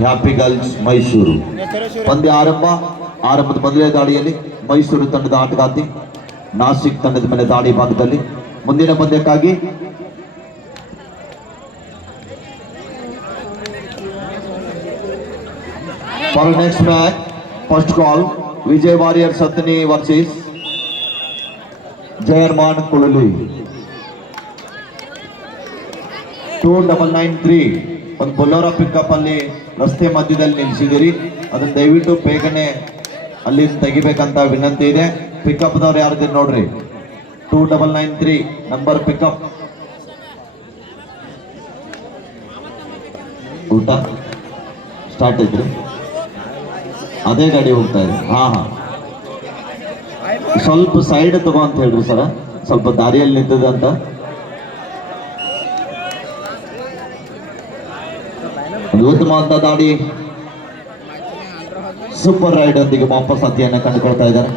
Happy girls Mysuru. ಪಂದ್ಯ ಆರಂಭದ ಮೊದಲನೇ ದಾಳಿಯಲ್ಲಿ ಮೈಸೂರು ತಂಡದ ಆಟಗಾರ್ತಿ ನಾಸಿಕ್ ತಂಡದ ಮೇಲೆ ದಾಳಿ ಭಾಗದಲ್ಲಿ. ಮುಂದಿನ ಪಂದ್ಯಕ್ಕಾಗಿ for next match first call Vijay Warriors Satni versus Jayarman Kululi. 2993 ಒಂದು ಬೊಲೋರೋ ಪಿಕಪ್ ಅಲ್ಲಿ ರಸ್ತೆ ಮಧ್ಯದಲ್ಲಿ ನಿಲ್ಲಿಸಿದಿರಿ, ಅದನ್ನ ದಯವಿಟ್ಟು ಬೇಗನೆ ಅಲ್ಲಿ ತೆಗಿಬೇಕಂತ ವಿನಂತಿ ಇದೆ. ಪಿಕಪ್ ದವ್ರು ಯಾರಿದ್ದೀರಿ ನೋಡ್ರಿ. 2993 ನಂಬರ್ ಪಿಕಪ್. ಊಟ ಸ್ಟಾರ್ಟ್ ಐತ್ರಿ, ಅದೇ ಗಾಡಿ ಹೋಗ್ತಾ ಇದೆ. ಸ್ವಲ್ಪ ಸೈಡ್ ತಗೋ ಅಂತ ಹೇಳ್ರಿ ಸರ, ಸ್ವಲ್ಪ ದಾರಿಯಲ್ಲಿ ನಿಂತಿದೆ ಅಂತ. ಉತ್ತಮವಾದ ದಾಡಿ, ಸೂಪರ್ ರೈಡ್ ಒಂದಿಗೆ ವಾಪಸ್ ಹತ್ತಿಯನ್ನು ಕಂಡುಕೊಳ್ತಾ ಇದ್ದಾರೆ.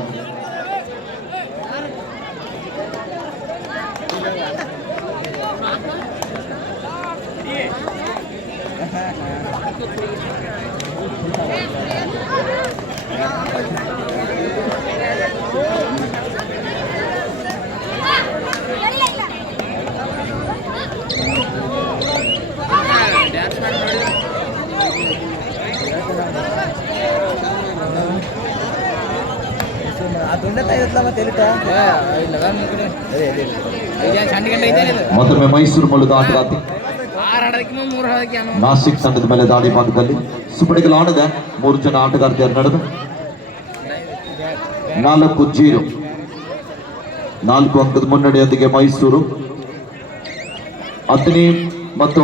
ಮತ್ತೊಮ್ಮೆ ಮೈಸೂರು ಮೂಲದ ಆಟಗಾರ್ತಿ ನಾಸಿಕ್ ತಂಡದ ಮೇಲೆ ದಾಳಿ ಭಾಗದಲ್ಲಿ ಸುಪಡಿಗಳು ಆಡದ 3 ಜನ ಆಟಗಾರ್ತಿಯರು ನಡೆದು 4-0 4 ಅಂಕದ ಮುನ್ನಡೆಯೊಂದಿಗೆ ಮೈಸೂರು. ಅತ್ನಿ ಮತ್ತು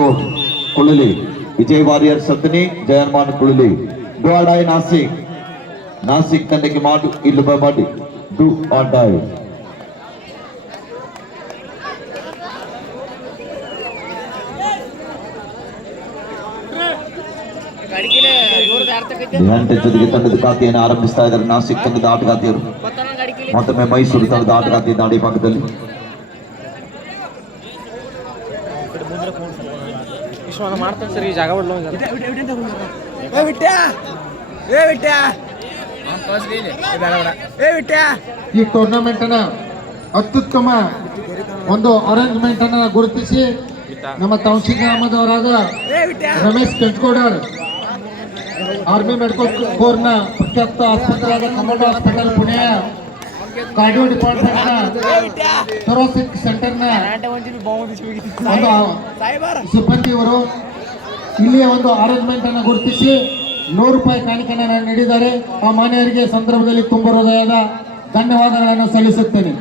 ಕುಳಲಿ, ವಿಜಯ್ ವಾರಿಯರ್ಸ್ ಅತ್ನಿ, ಜಯರ್ಮಾನ್ ಕುಳಲಿ. ಡುಆಡಾಯ್ ನಾಸಿಕ್ ತಂಡಕ್ಕೆ ಮಾಡು ಇಲ್ಲಿ ಮಾಡಿ ಡು ಆರ್ ಡೈ. ಜೊತೆಗೆ ತಂಡದ ಖಾತೆಯನ್ನು ಆರಂಭಿಸ್ತಾ ಇದ್ದಾರೆ ನಾಸಿಕ್ ತಂಡದ ಆಟಗಾರ್ತಿಯರು. ಮತ್ತೊಮ್ಮೆ ಮೈಸೂರು ತಂಡದ ಆಟಗಾರ್ತಿ ದಾಳಿ ಭಾಗದಲ್ಲಿ. ಈ ಟೂರ್ನಮೆಂಟ್ ಅನ್ನ ಅತ್ಯುತ್ತಮ ಒಂದು ಅರೇಂಜ್ಮೆಂಟ್ ಅನ್ನ ಗುರುತಿಸಿ ನಮ್ಮ ತೌಸಿ ಗ್ರಾಮದವರಾದ ರಮೇಶ್ ಕೆಂಚಕೋಡರ್, ಆರ್ಮಿ ಮೆಡಿಕಲ್ ಕೋರ್ನ ಪ್ರಖ್ಯಾತ ಆಸ್ಪತ್ರೆಯಾದ ಕಮಾಂಡೋ ಹಾಸ್ಪಿಟಲ್ ಪುಣೆಯ ಕಾರ್ಡಿಯೋ ಡಿಪಾರ್ಟ್ಮೆಂಟ್ ನ ಥೊರಾಸಿಕ್ ಸೆಂಟರ್ ನ ಸಿಬ್ಬಂದಿಯವರು ಇಲ್ಲಿಯ ಒಂದು ಅರೇಂಜ್ಮೆಂಟ್ ಅನ್ನು ಗುರುತಿಸಿ 100 ರೂಪಾಯಿ ಕಾಣಿಕೆಯನ್ನು ನೀಡಿದ್ದಾರೆ. ಆ ಮಾನ್ಯರಿಗೆ ಸಂದರ್ಭದಲ್ಲಿ ತುಂಬ ಹೃದಯದ ಧನ್ಯವಾದಗಳನ್ನು ಸಲ್ಲಿಸುತ್ತೇನೆ.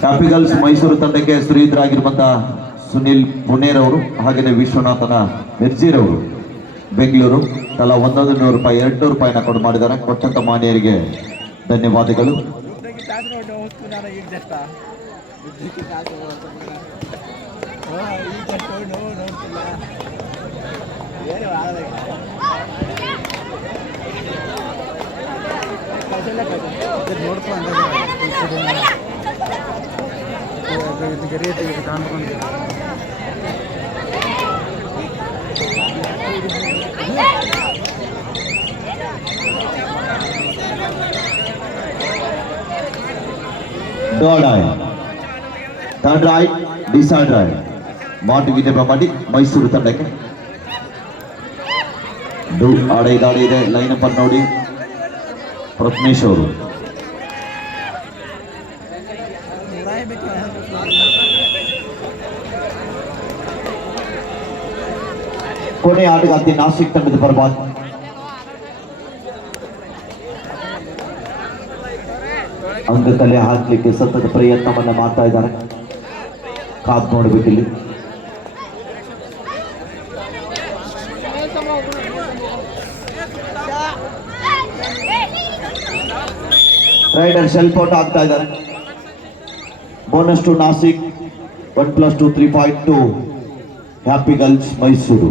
ಹ್ಯಾಪಿ ಗರ್ಲ್ಸ್ ಮೈಸೂರು ತಂಡಕ್ಕೆ ಶ್ರೀಧರಾಗಿರುವಂತಹ ಸುನಿಲ್ ಪುಣೇರವರು ಹಾಗೆಯೇ ವಿಶ್ವನಾಥನ ಮಿರ್ಜಿರವರು ಬೆಂಗಳೂರು ತಲಾ 100 ರೂಪಾಯಿ 200 ರೂಪಾಯಿನ ಕೊಡು ಮಾಡಿದ್ದಾರೆ. ಕೊಟ್ಟಂತ ಮಾನ್ಯರಿಗೆ ಧನ್ಯವಾದಗಳು. ಥರ್ಡ್ ರಾಯ್ ಡಿಸೈಡ್ ರಾಯ್ ಮಾಟಿ ವಿನಯ ಮಾಡಿ ಮೈಸೂರು ತಂಡಕ್ಕೆ ದಾಳಿ ಇದೆ. ಲೈನ್ ಅಪ್ ನೋಡಿ ಪ್ರಜ್ನೇಶ್ ಅವರು. ಕೊನೆ ಆಟಗಾರ್ತಿ ನಾಸಿಕ್ ತಂಡದ ಪರವಾಗಿ ಅಂಗಕಲೆ ಹಾಕಲಿಕ್ಕೆ ಸತತ ಪ್ರಯತ್ನವನ್ನ ಮಾಡ್ತಾ ಇದ್ದಾರೆ. ಕಾದ್ ನೋಡ್ಬೇಕಿಲ್ಲಿ. ರೈಡರ್ ಸೆಲ್ಫ್ ಔಟ್ ಆಗ್ತಾ ಇದ್ದಾರೆ. Bonus to Nashik 1+2 3.2 happy girls Mysuru.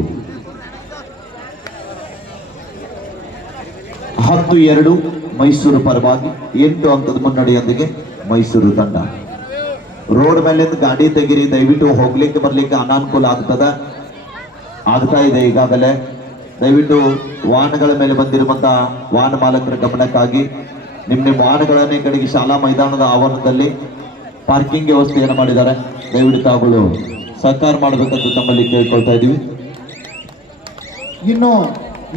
10-2 Mysuru ಪರವಾಗಿ 8 ಅಂಕದ ಮುನ್ನಡೆಯೊಂದಿಗೆ ಮೈಸೂರು ತಂಡ. ರೋಡ್ ಮೇಲಿಂದ ಗಾಡಿ ತೆಗಿರಿ, ದಯವಿಟ್ಟು ಹೋಗ್ಲಿಕ್ಕೆ ಬರ್ಲಿಕ್ಕೆ ಅನಾನುಕೂಲ ಆಗ್ತಾ ಇದೆ ಈಗಾಗಲೇ. ದಯವಿಟ್ಟು ವಾಹನಗಳ ಮೇಲೆ ಬಂದಿರುವಂತಹ ವಾಹನ ಮಾಲಕರ ಗಮನಕ್ಕಾಗಿ ನಿಮ್ಮ ವಾಹನಗಳನ್ನೇ ಕಡೆಗೆ ಶಾಲಾ ಮೈದಾನದ ಆವರಣದಲ್ಲಿ ಪಾರ್ಕಿಂಗ್ ವ್ಯವಸ್ಥೆಯನ್ನು ಮಾಡಿದ್ದಾರೆ. ದಯವಿಟ್ಟು ತಾವುಗಳು ಸಹಕಾರ ಮಾಡಬೇಕಂತ ತಮ್ಮಲ್ಲಿ ಕೇಳ್ಕೊಳ್ತಾ ಇದ್ದೀವಿ. ಇನ್ನು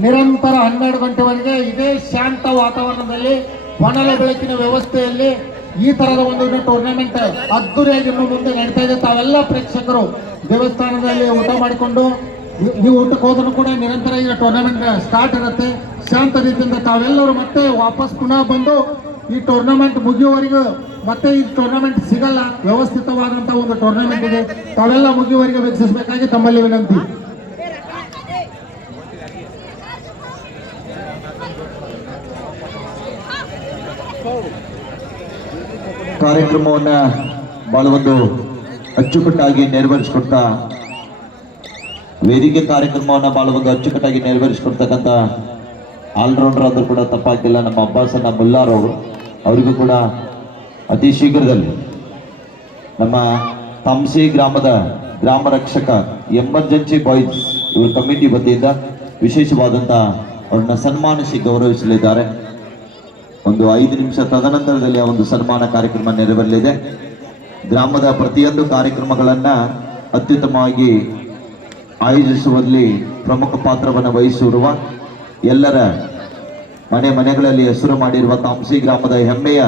ನಿರಂತರ 12 ಗಂಟೆವರೆಗೆ ಇದೇ ಶಾಂತ ವಾತಾವರಣದಲ್ಲಿ ಹೊನಲ ಬೆಳಕಿನ ವ್ಯವಸ್ಥೆಯಲ್ಲಿ ಈ ತರದ ಒಂದು ಟೂರ್ನಮೆಂಟ್ ಅದ್ದೂರಿಯಾಗಿ ಇನ್ನು ಮುಂದೆ ನಡೀತಾ ಇದೆ. ತಾವೆಲ್ಲ ಪ್ರೇಕ್ಷಕರು ದೇವಸ್ಥಾನದಲ್ಲಿ ಊಟ ಮಾಡಿಕೊಂಡು ನೀವು ಊಟಕ್ಕೆ ಹೋದ್ರೂ ಕೂಡ ನಿರಂತರ ಈಗ ಟೂರ್ನಮೆಂಟ್ ಸ್ಟಾರ್ಟ್ ಇರುತ್ತೆ. ಶಾಂತ ರೀತಿಯಿಂದ ತಾವೆಲ್ಲರೂ ಮತ್ತೆ ವಾಪಸ್ ಪುನಃ ಬಂದು ಈ ಟೂರ್ನಮೆಂಟ್ ಮುಗಿಯುವವರೆಗೂ ಮತ್ತೆ ಈ ಟೂರ್ನಮೆಂಟ್ ಸಿಗಲ್ಲ. ವ್ಯವಸ್ಥಿತವಾದಂತಹ ಒಂದು ಟೂರ್ನಮೆಂಟ್ ಇದೆ. ತಾವೆಲ್ಲ ಮುಗಿಯುವವರೆಗೆ ವೀಕ್ಷಿಸಬೇಕಾಗಿ ತಮ್ಮಲ್ಲಿ ವಿನಂತಿ. ಕಾರ್ಯಕ್ರಮವನ್ನ ಬಹಳ ಒಂದು ಅಚ್ಚುಕಟ್ಟಾಗಿ ನೆರವೇರಿಸಿಕೊಡ್ತಾ ವೇದಿಕೆ ಕಾರ್ಯಕ್ರಮವನ್ನ ಬಹಳ ಒಂದು ಅಚ್ಚುಕಟ್ಟಾಗಿ ನೆರವೇರಿಸಿಕೊಡ್ತಕ್ಕಂಥ ಆಲ್ರೌಂಡರ್ ಆದರೂ ಕೂಡ ತಪ್ಪಾಗಿಲ್ಲ ನಮ್ಮ ಅಬ್ಬಾಸನ್ನ ಮುಲ್ಲಾರ್ ಅವರು. ಅವರಿಗೂ ಕೂಡ ಅತಿ ಶೀಘ್ರದಲ್ಲಿ ನಮ್ಮ ತಾಂಸಿ ಗ್ರಾಮದ ಗ್ರಾಮ ರಕ್ಷಕ ಎಮರ್ಜೆನ್ಸಿ ಬಾಯ್ಸ್ ಇವ್ರ ಕಮಿಟಿ ವತಿಯಿಂದ ವಿಶೇಷವಾದಂಥ ಅವ್ರನ್ನ ಸನ್ಮಾನಿಸಿ ಗೌರವಿಸಲಿದ್ದಾರೆ. ಒಂದು 5 ನಿಮಿಷ ತದನಂತರದಲ್ಲಿ ಆ ಒಂದು ಸನ್ಮಾನ ಕಾರ್ಯಕ್ರಮ ನೆರವೇರಲಿದೆ. ಗ್ರಾಮದ ಪ್ರತಿಯೊಂದು ಕಾರ್ಯಕ್ರಮಗಳನ್ನು ಅತ್ಯುತ್ತಮವಾಗಿ ಆಯೋಜಿಸುವಲ್ಲಿ ಪ್ರಮುಖ ಪಾತ್ರವನ್ನು ವಹಿಸಿರುವ ಎಲ್ಲರ ಮನೆಗಳಲ್ಲಿ ಹೆಸರು ಮಾಡಿರುವ ತಾಂಸಿ ಗ್ರಾಮದ ಹೆಮ್ಮೆಯ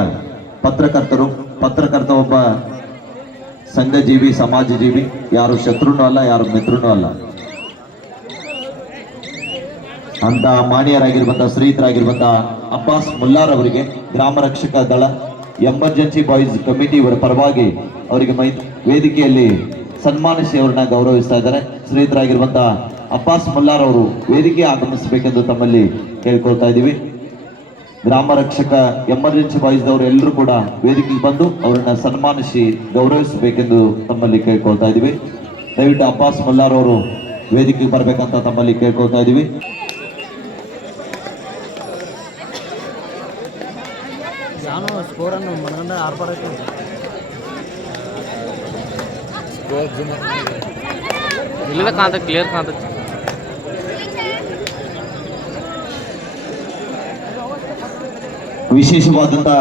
ಪತ್ರಕರ್ತ ಒಬ್ಬ ಸಂಘಜೀವಿ, ಸಮಾಜಜೀವಿ, ಯಾರು ಶತ್ರುನೂ ಅಲ್ಲ, ಯಾರು ಮಿತ್ರನೂ ಅಲ್ಲ ಅಂತ ಮಾನ್ಯರಾಗಿರುವಂತಹ ಶ್ರೀಯುತರಾಗಿರುವಂತಹ ಅಬ್ಬಾಸ್ ಮುಲ್ಲಾರ್ ಅವರಿಗೆ ಗ್ರಾಮ ರಕ್ಷಕ ದಳ ಎಮರ್ಜೆನ್ಸಿ ಬಾಯ್ಸ್ ಕಮಿಟಿ ಇವರ ಪರವಾಗಿ ಅವರಿಗೆ ವೇದಿಕೆಯಲ್ಲಿ ಸನ್ಮಾನಿಸಿ ಅವರನ್ನ ಗೌರವಿಸ್ತಾ ಇದ್ದಾರೆ. ಶ್ರೀಯುತರಾಗಿರುವಂತಹ ಅಬ್ಬಾಸ್ ಮುಲ್ಲಾರ್ ಅವರು ವೇದಿಕೆ ಆಗಮಿಸಬೇಕೆಂದು ತಮ್ಮಲ್ಲಿ ಕೇಳ್ಕೊಳ್ತಾ ಇದ್ದೀವಿ. ಗ್ರಾಮ ರಕ್ಷಕ ಎಮರ್ಜೆನ್ಸಿ ಬಾಯ್ಸ್ ಅವರು ಎಲ್ಲರೂ ಕೂಡ ವೇದಿಕೆಗೆ ಬಂದು ಅವರನ್ನ ಸನ್ಮಾನಿಸಿ ಗೌರವಿಸಬೇಕೆಂದು ತಮ್ಮಲ್ಲಿ ಕೇಳ್ಕೊಳ್ತಾ ಇದ್ದೀವಿ. ದಯವಿಟ್ಟು ಅಬ್ಬಾಸ್ ಮುಲ್ಲಾರ್ ಅವರು ವೇದಿಕೆಗೆ ಬರಬೇಕಂತ ತಮ್ಮಲ್ಲಿ ಕೇಳ್ಕೊಳ್ತಾ ಇದ್ದೀವಿ. ಸ್ಕೋರನ್ನು ಮನಗಂಡ ಆರ್ಪಾಡಕ್ಕೆ ಇಲ್ಲ ಕಾಂತ ಕ್ಲಿಯರ್ ಕಾಂತ. ವಿಶೇಷವಾದಂತಹ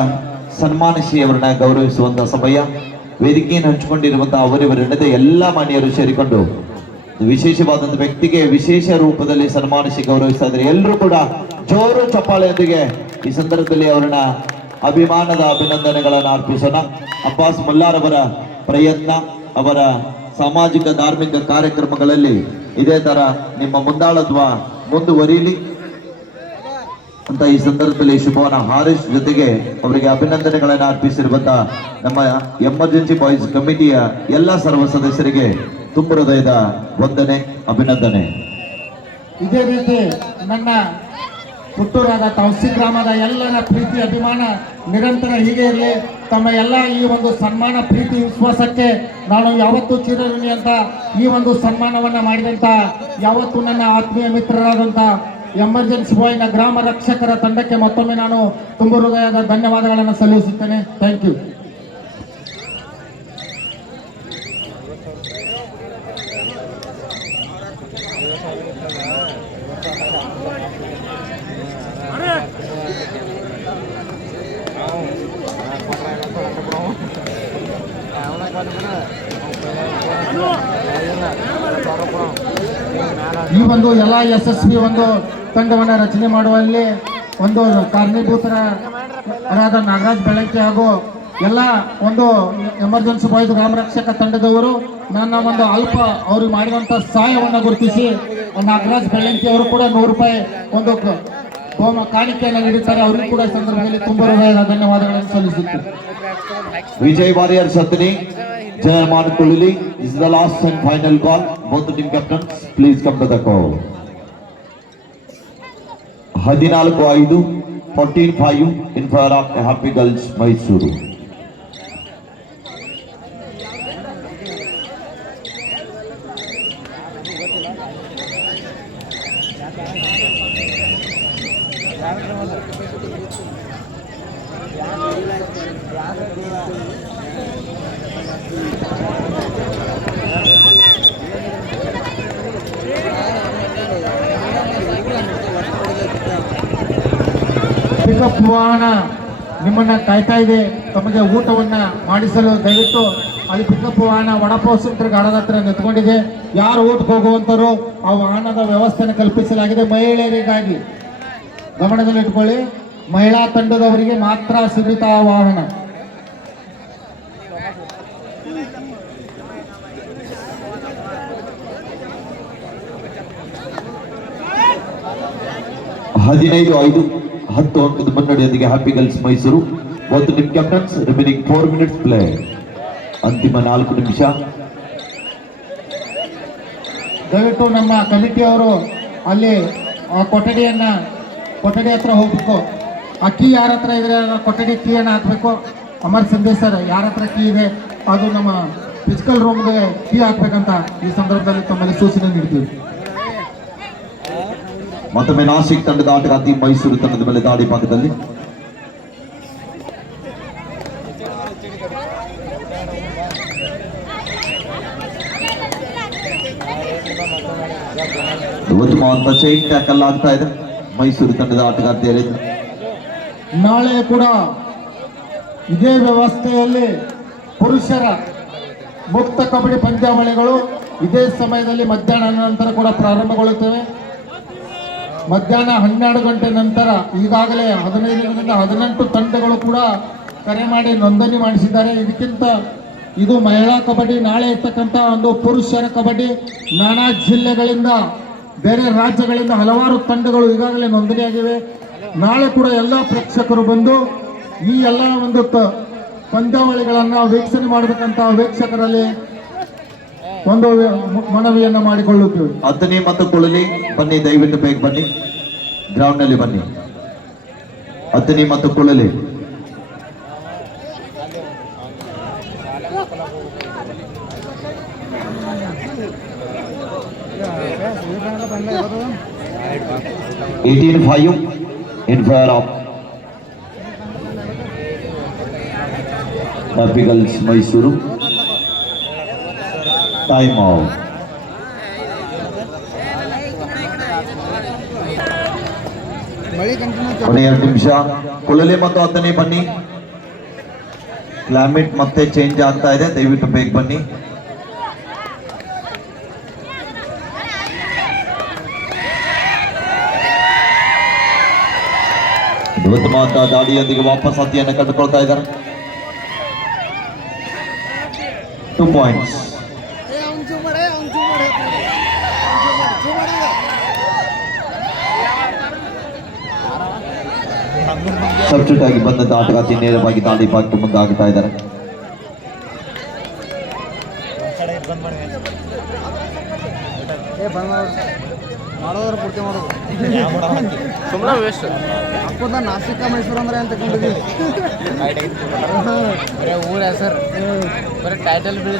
ಸನ್ಮಾನಿಸಿ ಅವರನ್ನ ಗೌರವಿಸುವಂತಹ ಸಮಯ. ವೇದಿಕೆಯನ್ನು ಹಂಚಿಕೊಂಡಿರುವಂತಹ ಅವರಿವರೆನ್ನದ ಎಲ್ಲ ಮಾನ್ಯರು ಸೇರಿಕೊಂಡು ವಿಶೇಷವಾದಂಥ ವ್ಯಕ್ತಿಗೆ ವಿಶೇಷ ರೂಪದಲ್ಲಿ ಸನ್ಮಾನಿಸಿ ಗೌರವಿಸ್ತಾ ಇದ್ದಾರೆ. ಎಲ್ಲರೂ ಕೂಡ ಜೋರು ಚಪ್ಪಾಳೆಯೊಂದಿಗೆ ಈ ಸಂದರ್ಭದಲ್ಲಿ ಅವರನ್ನ ಅಭಿಮಾನದ ಅಭಿನಂದನೆಗಳನ್ನು ಅರ್ಪಿಸೋಣ. ಅಬ್ಬಾಸ್ ಮುಲ್ಲಾರ್ ಅವರ ಪ್ರಯತ್ನ, ಅವರ ಸಾಮಾಜಿಕ ಧಾರ್ಮಿಕ ಕಾರ್ಯಕ್ರಮಗಳಲ್ಲಿ ಇದೇ ತರ ನಿಮ್ಮ ಮುಂದಾಳತ್ವ ಮುಂದುವರಿಯಲಿ ಅಂತ ಈ ಸಂದರ್ಭದಲ್ಲಿ ಶುಭವನ್ನ ಹಾರಿಸ್ ಜೊತೆಗೆ ಅವರಿಗೆ ಅಭಿನಂದನೆಗಳನ್ನು ಅರ್ಪಿಸಿರುವಂತಹ ನಮ್ಮ ಎಮರ್ಜೆನ್ಸಿ ಬಾಯ್ಸ್ ಕಮಿಟಿಯ ಎಲ್ಲ ಸರ್ವ ಸದಸ್ಯರಿಗೆ ತುಂಬ ಹೃದಯದ ವಂದನೆ, ಅಭಿನಂದನೆ. ಇದೇ ರೀತಿ ನನ್ನ ಪುತ್ತೂರಾದ ತಾಂಸಿ ಗ್ರಾಮದ ಎಲ್ಲರ ಪ್ರೀತಿ ಅಭಿಮಾನ ನಿರಂತರ ಹೀಗೆ ಇರಲಿ. ತಮ್ಮ ಎಲ್ಲ ಈ ಒಂದು ಸನ್ಮಾನ ಪ್ರೀತಿ ವಿಶ್ವಾಸಕ್ಕೆ ನಾನು ಯಾವತ್ತೂ ಚಿರಋಣಿ ಅಂತ ಈ ಒಂದು ಸನ್ಮಾನವನ್ನು ಮಾಡಿದಂಥ ಯಾವತ್ತೂ ನನ್ನ ಆತ್ಮೀಯ ಮಿತ್ರರಾದಂಥ ಎಮರ್ಜೆನ್ಸಿ ಬಾಯ್ನ ಗ್ರಾಮ ರಕ್ಷಕರ ತಂಡಕ್ಕೆ ಮತ್ತೊಮ್ಮೆ ನಾನು ತುಂಬ ಹೃದಯದ ಧನ್ಯವಾದಗಳನ್ನು ಸಲ್ಲಿಸುತ್ತೇನೆ. Thank you. ಈ ಒಂದು ಎಲ್ಲ ಯಶಸ್ವಿ ಒಂದು ತಂಡವನ್ನು ರಚನೆ ಮಾಡುವಲ್ಲಿ ಒಂದು ಕಾರಣೀಭೂತರಾದ ನಾಗರಾಜ್ ಬೆಳಕಿ ಹಾಗೂ ಎಲ್ಲ ಒಂದು ಎಮರ್ಜೆನ್ಸಿ ಬಾಯ್ಸ್ ಗ್ರಾಮ ರಕ್ಷಕ ತಂಡದವರು ನನ್ನ ಒಂದು ಅಲ್ಪ ಅವ್ರಿಗೆ ಮಾಡಿದಂಥ ಸಹಾಯವನ್ನು ಗುರುತಿಸಿ ನಾಗರಾಜ್ ಬೆಳಂಕಿ ಅವರು ಕೂಡ 100 ರೂಪಾಯಿ ಒಂದು ಕಾಣಿಕೆಯನ್ನು ನೀಡುತ್ತಾರೆ. ಅವರಿಗೂ ಕೂಡ ಈ ಸಂದರ್ಭದಲ್ಲಿ ತುಂಬ ಹೃದಯದ ಧನ್ಯವಾದಗಳನ್ನು ಸಲ್ಲಿಸುತ್ತೇನೆ. ವಿಜಯ್ ವಾರಿಯರ್ ಸತ್ನಿ Jayman Kulili, this is the last and final call. Both the team captains, please come to the call. 14-5 in favor of Happy Girls Mysuru. Pickup ವಾಹನ ನಿಮ್ಮನ್ನ ಕಾಯ್ತಾ ಇದೆ. ತಮಗೆ ಊಟವನ್ನ ಮಾಡಿಸಲು ದಯವಿಟ್ಟು ಅಲ್ಲಿ ಪಿಕಪ್ ವಾಹನ ವಡಪಾವ್ ಸೆಂಟರ್ ಗಾಡದ ಹತ್ರ ನಿಂತ್ಕೊಂಡಿದೆ. ಯಾರು ಊಟಕ್ಕೆ ಹೋಗುವಂತರು ಆ ವಾಹನದ ವ್ಯವಸ್ಥೆಯನ್ನು ಕಲ್ಪಿಸಲಾಗಿದೆ. ಮಹಿಳೆಯರಿಗಾಗಿ ಗಮನದಲ್ಲಿಟ್ಕೊಳ್ಳಿ, ಮಹಿಳಾ ತಂಡದವರಿಗೆ ಮಾತ್ರ ಸೀಮಿತ ಆ ವಾಹನ. ಹದಿನೈದು 5-10 ಅಂಕದ ಮುನ್ನಡೆಯೊಂದಿಗೆ ಹ್ಯಾಪಿ ಗರ್ಲ್ಸ್ ಮೈಸೂರು. ಒಂದು ನಿಮ್ಮ ಕ್ಯಾಪ್ಟನ್ಸ್ ರಿಮೈನಿಂಗ್ 4 minutes ಪ್ಲೇ. ಅಂತಿಮ 4 ನಿಮಿಷ. ದಯವಿಟ್ಟು ನಮ್ಮ ಕಮಿಟಿಯವರು ಅಲ್ಲಿ ಆ ಕೊಠಡಿ ಹತ್ರ ಹೋಗ್ಬೇಕು. ಆ ಕೀ ಯಾರ ಹತ್ರ ಇದ್ರೆ ಕೊಠಡಿ ಕೀಯನ್ನು ಹಾಕ್ಬೇಕು. ಅಮರ್ ಸಂದೇಶ್ ಸರ್ ಯಾರ ಹತ್ರ ಕೀ ಇದೆ ಅದು ನಮ್ಮ ಫಿಸಿಕಲ್ ರೂಮ್ಗೆ ಕೀ ಹಾಕ್ಬೇಕಂತ ಈ ಸಂದರ್ಭದಲ್ಲಿ ತಮ್ಮಲ್ಲಿ ಸೂಚನೆ ನೀಡ್ತೀವಿ. ಮತ್ತೊಮ್ಮೆ ನಾಸಿಕ್ ತಂಡದ ಆಟಗಾರ್ತಿ ಮೈಸೂರು ತಂಡದ ಮೇಲೆ ದಾಳಿ ಭಾಗದಲ್ಲಿ ಉತ್ತಮವಾದ ಚೈನ್ ಟ್ಯಾಕಲ್ ಆಗ್ತಾ ಇದೆ ಮೈಸೂರು ತಂಡದ ಆಟಗಾರ್ತಿಯರಲ್ಲಿ. ನಾಳೆ ಕೂಡ ಇದೇ ವ್ಯವಸ್ಥೆಯಲ್ಲಿ ಪುರುಷರ ಮುಕ್ತ ಕಬಡ್ಡಿ ಪಂದ್ಯಾವಳಿಗಳು ಇದೇ ಸಮಯದಲ್ಲಿ ಮಧ್ಯಾಹ್ನ ನಂತರ ಕೂಡ ಪ್ರಾರಂಭಗೊಳ್ಳುತ್ತವೆ. ಮಧ್ಯಾಹ್ನ 12 ಗಂಟೆ ನಂತರ ಈಗಾಗಲೇ 15-18 ತಂಡಗಳು ಕೂಡ ಕರೆ ಮಾಡಿ ನೋಂದಣಿ ಮಾಡಿಸಿದ್ದಾರೆ. ಇದು ಮಹಿಳಾ ಕಬಡ್ಡಿ. ನಾಳೆ ಇರ್ತಕ್ಕಂಥ ಒಂದು ಪುರುಷರ ಕಬಡ್ಡಿ ನಾನಾ ಜಿಲ್ಲೆಗಳಿಂದ ಬೇರೆ ರಾಜ್ಯಗಳಿಂದ ಹಲವಾರು ತಂಡಗಳು ಈಗಾಗಲೇ ನೋಂದಣಿಯಾಗಿವೆ. ನಾಳೆ ಕೂಡ ಎಲ್ಲ ಪ್ರೇಕ್ಷಕರು ಬಂದು ಈ ಎಲ್ಲ ಒಂದು ಪಂದ್ಯಾವಳಿಗಳನ್ನು ವೀಕ್ಷಣೆ ಮಾಡಬೇಕಂತ ವೀಕ್ಷಕರಲ್ಲಿ ಒಂದು ಮನವಿಯನ್ನು ಮಾಡಿಕೊಳ್ಳುತ್ತೇವೆ. ಅತನಿ ಮತ್ತು ಕುಳಲಿ ಬನ್ನಿ, ದಯವಿಟ್ಟು ಬೇಗ ಬನ್ನಿ, ಗ್ರೌಂಡ್ ನಲ್ಲಿ ಬನ್ನಿ. ಅತನಿ ಮತ್ತು Kulali in favor of Happy Girls Mysuru. Time out. ಕೊನೆಯ 2 ನಿಮಿಷ. ಕುಳಲೆ ಮತ್ತು ಅತನಿ ಬನ್ನಿ. ಕ್ಲೈಮೇಟ್ ಮತ್ತೆ ಚೇಂಜ್ ಆಗ್ತಾ ಇದೆ, ದಯವಿಟ್ಟು ಬೇಗ ಬನ್ನಿ. ಉತ್ತಮವಾದ ದಾಳಿಯೊಂದಿಗೆ ವಾಪಸ್ ಹತ್ತಿಯನ್ನು ಕಂಡುಕೊಳ್ತಾ ಇದ್ದಾರೆ. 2 points. ಸಬ್ಸ್ಟಿಟ್ಯೂಟ್ ಆಗಿ ಬಂದಂತ ಆಟಗಾರ್ತಿ ನೇರವಾಗಿ ದಾಳಿ ಭಾಗಕ್ಕೆ ಮುಂದಾಗ್ತಾ ಇದ್ದಾರೆ. ಮಾಡೋದ್ರ ಪೂರ್ತಿ ಮಾಡೋದು ಸುಮ್ಮನೆ ವೇಸ್ಟ್ ಹಾಕೋದ ನಾಸಿಕ ಮೈಸೂರು ಅಂದ್ರೆ ಅಂತ ತಗೊಂಡಿದ್ದೀವಿ. ಬರೀ ಊರ ಹೆಸರು ಬರೀ ಟೈಟಲ್ ಬೀಳಿ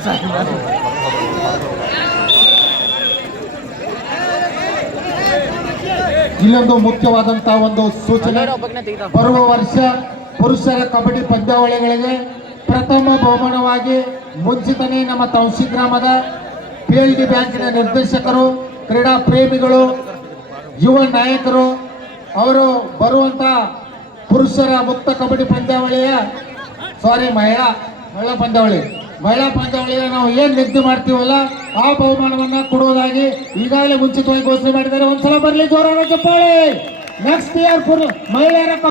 ಇಲ್ಲೊಂದು ಮುಖ್ಯವಾದಂತಹ ಒಂದು ಸೂಚನೆ. ಬರುವ ವರ್ಷ ಪುರುಷರ ಕಬಡ್ಡಿ ಪಂದ್ಯಾವಳಿಗಳಿಗೆ ಪ್ರಥಮ ಬಹುಮಾನವಾಗಿ ಮುಂಚಿತನೇ ನಮ್ಮ ತೌಸಿ ಗ್ರಾಮದ PLD ಬ್ಯಾಂಕಿನ ನಿರ್ದೇಶಕರು, ಕ್ರೀಡಾ ಪ್ರೇಮಿಗಳು, ಯುವ ನಾಯಕರು ಅವರು ಬರುವಂತ ಪುರುಷರ ಮುಕ್ತ ಕಬಡ್ಡಿ ಪಂದ್ಯಾವಳಿಯ ಮಹಿಳಾ ಪಂದ್ಯಾವಳಿಯ ನಾವು ಏನ್ ನಿಗದಿ ಮಾಡ್ತೀವಲ್ಲ ಆ ಬಹುಮಾನವನ್ನ ಕೊಡುವುದಾಗಿ ಈಗಾಗಲೇ ಮುಂಚಿತವಾಗಿ ಘೋಷಣೆ ಮಾಡಿದ್ದಾರೆ. ಒಂದ್ಸಲ ಬರಲಿ ಜೋರಾದ ಚಪ್ಪಾಳೆ. ನೆಕ್ಸ್ಟ್ ಇಯರ್ ಮಹಿಳೆಯರ